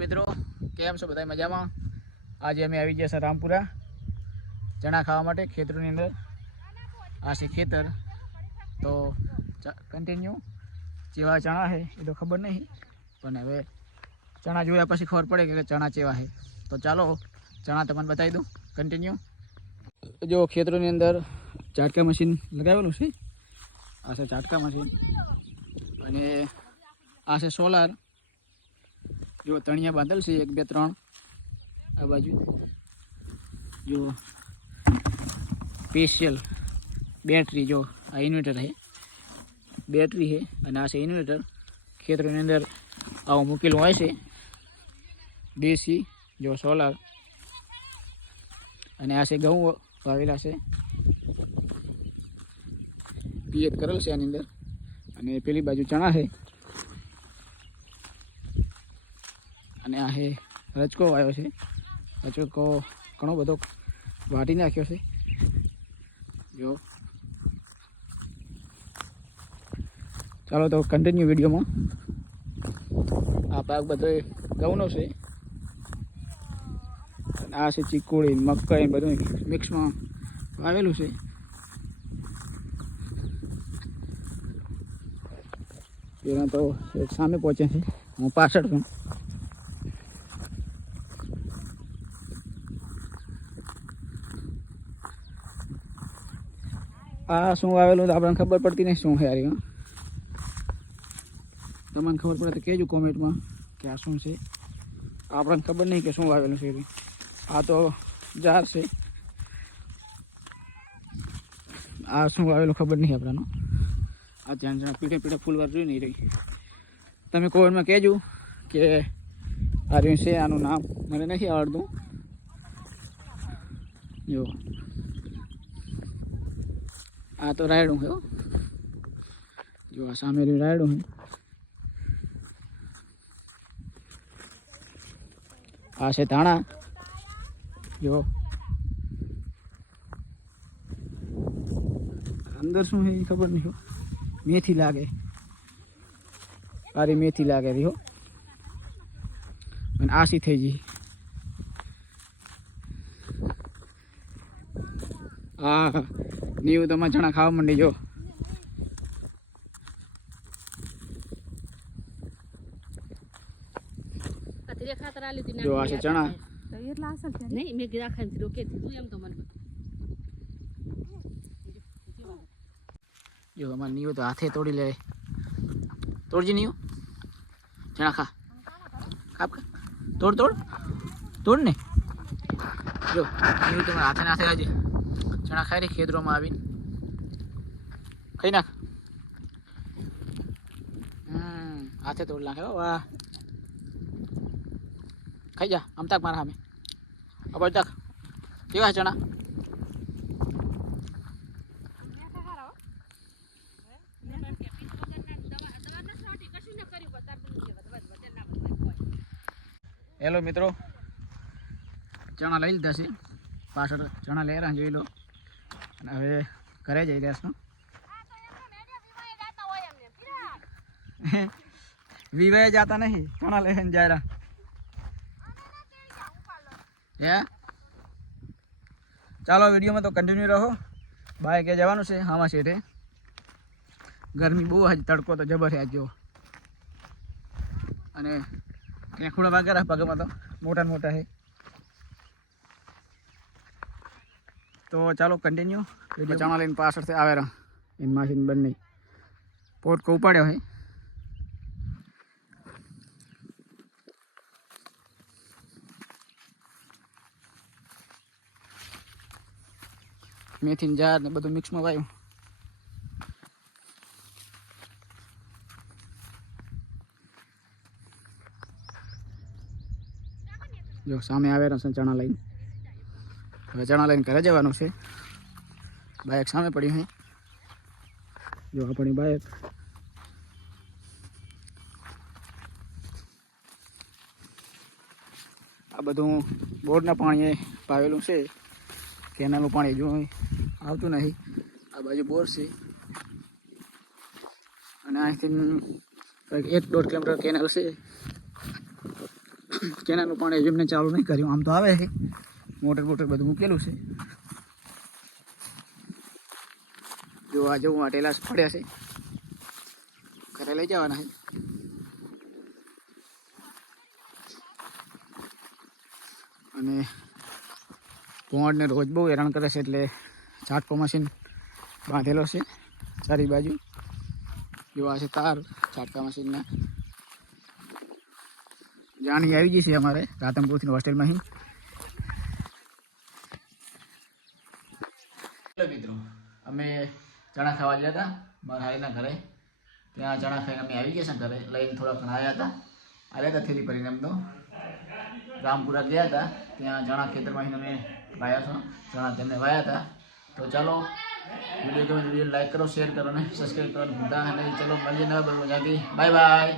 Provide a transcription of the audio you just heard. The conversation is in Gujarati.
મિત્રો, કેમ છો બધા? મજામાં? આજે અમે આવી ગયા છે રામપુરા ચણા ખાવા માટે ખેતરોની અંદર. આ છે ખેતર. તો કન્ટિન્યુ જેવા ચણા છે એ તો ખબર નહીં, પણ હવે ચણા જોયા પછી ખબર પડે કે ચણા ચેવા છે તો ચાલો, ચણા તમને બતાવી દઉં. કન્ટિન્યુ જો ખેતરોની અંદર ચાટકા મશીન લગાવેલું છે. આ છે ચાટકા મશીન અને આ છે સોલાર જો તણિયા બાંધેલ છે એક, બે, ત્રણ. આ બાજુ. જો સ્પેશિયલ બેટરી જો આ ઇન્વર્ટર છે. બેટરી છે અને આ છે ઇન્વર્ટર ખેતરોની અંદર આવું મૂકેલું હોય છે. દેશી જો સોલાર અને આ છે ઘઉં વાવેલા છે. પિયત કરેલ છે આની અંદર. અને પેલી બાજુ ચણા છે. અને આ છે રચકો આવ્યો છે. રચકો ઘણો બધો વાટી નાખ્યો છે. જો. ચાલો તો કન્ટિન્યુ વિડીયોમાં. આ પાક બધો ઘઉંનો છે. આ છે ચીકુડી, મકાઈ બધું મિક્સમાં વાવેલું છે. પેલા તો સામે પહોંચે છે. હું પાછળ છું. આ શું આવેલું આપણને ખબર પડતી નહીં શું યાર તમને ખબર પડે તો કહેજો કોમેન્ટમાં કે આ શું છે. આપણને ખબર નહીં કે શું આવેલું છે. આ તો જાર છે. આ શું આવેલું ખબર નહીં આપણાનું. આ જ્યાં જ્યાં પીઠે પીઠે ફૂલવાર જોઈ નહીં રહી તમે કોમેન્ટમાં કહેજો કે આ રહ્યું છે, આનું નામ. મને નથી આવડતું. જો. આ તો રાયડું છે જો આ સામે રહ્યું રાયડું છે. આ છે ધાણા. જો. અંદર શું છે એ ખબર નહીં હો. મેથી લાગે. સારી મેથી લાગે રહી હો. અને આસી થઈ ગઈ. હા નીવું તમારે ચણા ખાવા માંડી જો. જો આ છે ચણા. નહીં મેં ગીરા ખાઈ રોકે તું એમ તો મને જો અમારે નીવું તો હાથે તોડી લે. તોડજી નીવું. ચણા ખા. તોડ તોડ. તોડ ને. જો નીવું તમારા હાથે નાથે આજે ચણા ખાઈ રહી ખેતરોમાં આવીને ખાઈ નાખ. હમ હાથે તોડ નાખે વાહ. ખાઈ જા આમ તાક મારા સામે. અબર તક. કેવા ચણા? હેલો મિત્રો. ચણા લઈ લીધા છે. પાછળ ચણા લઈ રહ્યા જોઈ લો. અને હવે ઘરે જઈ રહ્યા છું. વિવાહ જતા નહીં ચણા લઈને જાય હે? ચાલો, વિડીયોમાં તો કન્ટિન્યુ રહો. બાય કે જવાનું છે હામાં છે ગરમી બહુ આજ તડકો તો જબર છે આજ જો. અને કેખુડા વાગેરા પગમાં તો? મોટા મોટા છે. તો ચાલો કન્ટિન્યુ ચણા લઈને પાછળથી આવે એની માસીને બંને. પોટ કો ઉપાડ્યો હોય મેથી ને જાર ને બધું મિક્સમાં વાયું. જો સામે આવે છે ચણા લઈને. ચણા લઈને ઘરે જવાનું છે. બાઇક સામે પડ્યું છે જો આપણી બાઇક આ બધું બોરના પાણીએ પાવેલું છે. કેનાલનું પાણી જો આવતું નથી. આ બાજુ બોર છે. અને અહીંથી એક દોઢ કિલોમીટર કેનાલ છે. કેનાલનું પાણી હજુ ચાલુ નહીં કર્યું. આમ તો આવે છે. મોટર બોટર બધું મૂકેલું છે. જવું આ ટેલાસ પડ્યા છે. ઘરે લઈ જવાના છે. અને પોણને રોજ બહુ હેરાન કરે છે એટલે છાટકો મશીન બાંધેલો છે ચારી બાજુ. જોવા છે તાર છાટકા મશીનના. જાણી આવી ગઈ છે અમારે રાતમપુરથી હોસ્ટેલમાં અહીં. હેલો મિત્રો. અમે ચણા ખાવા ગયા હતા મારા હાઈના ઘરે. ત્યાં ચણા ખાઈને અમે આવી ગયા છે ઘરે. લઈને થોડા ઘણા આવ્યા હતા. આવ્યા હતા થેલી ભરીને એમ તો રામપુરા ગયા હતા. ત્યાં ચણા ખેતરમાં અમે વાયા છો. ચણા તેમને વાયા હતા. તો ચાલો, વીડિયો ગમે વીડિયો લાઈક કરો શેર કરો અને સબસ્ક્રાઈબ કરો ભૂલતા નહીં. ચલો, મળીએ નવા બ્લોગ બાય બાય